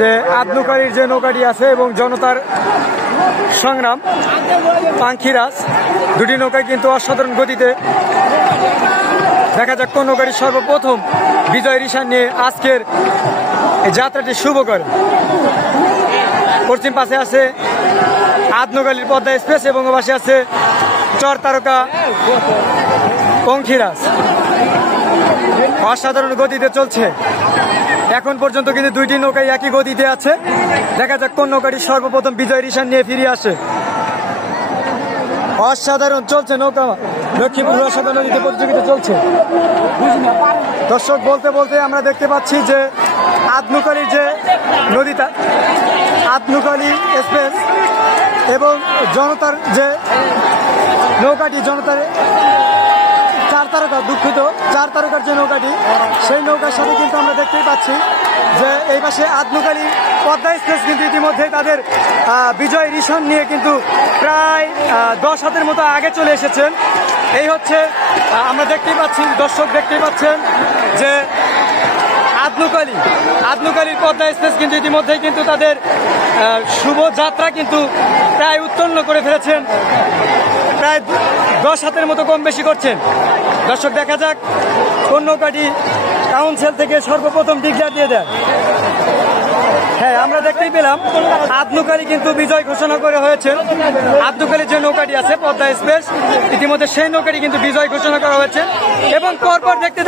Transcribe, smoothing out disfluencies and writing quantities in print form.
যে আদনুকারীর যে নৌকাটি আছে এবং জনতার সংগ্রাম পাঙ্খিরাজ, দুটি নৌকায় কিন্তু অসাধারণ গতিতে। দেখা যাক কোন নৌকাটি সর্বপ্রথম বিজয় রিশান নিয়ে আজকের যাত্রাটি শুভ করে। পশ্চিম পাশে আছে আদনুকালীর পদ্মা এক্সপ্রেস এবং পাশে আছে চর তারকা পাঙ্খিরাজ। অসাধারণ গতিতে চলছে এখন পর্যন্ত, কিন্তু দুইটি নৌকায় একই গতিতে আছে। দেখা যাক কোন নৌকাটি সর্বপ্রথম বিজয় রিশান নিয়ে ফিরে আসে। অসাধারণ চলছে নৌকা লক্ষ্মীপুর রসাগর নদীতে প্রতিযোগিতা চলছে। দর্শক, বলতে বলতে আমরা দেখতে পাচ্ছি যে আদনুকালীর যে নদীটা, আদনুকালী এক্সপ্রেস এবং জনতার যে নৌকাটি, জনতার চার তারকার যে নৌকাটি, সেই নৌকার সাথে কিন্তু আমরা দেখতেই পাচ্ছি যে এই পাশে আদনুকালী পদ্মা এক্সপ্রেস কিন্তু ইতিমধ্যে তাদের বিজয় রিশান নিয়ে কিন্তু প্রায় 10 হাতের মতো আগে চলে এসেছেন। এই হচ্ছে আমরা দেখতেই পাচ্ছি, দর্শক দেখতেই পাচ্ছেন যে আদনুকালীর পদ্মা এক্সপ্রেস কিন্তু ইতিমধ্যেই কিন্তু তাদের শুভ যাত্রা কিন্তু প্রায় উত্তীর্ণ করে ফেলেছেন, প্রায় 10 হাতের মতো কম বেশি করছেন। দর্শক, দেখা যাক কোন নৌকাটি কাউন্সিল থেকে সর্বপ্রথম ডিক্লেয়ার দিয়ে দেয়। হ্যাঁ, আমরা দেখতেই পেলাম আদনুকালী কিন্তু বিজয় ঘোষণা করে হয়েছে। আদনুকালীর যে নৌকাটি আছে পদ্মা এক্সপ্রেস, ইতিমধ্যে সেই নৌকাটি কিন্তু বিজয় ঘোষণা করা হয়েছে এবং পরপর দেখতে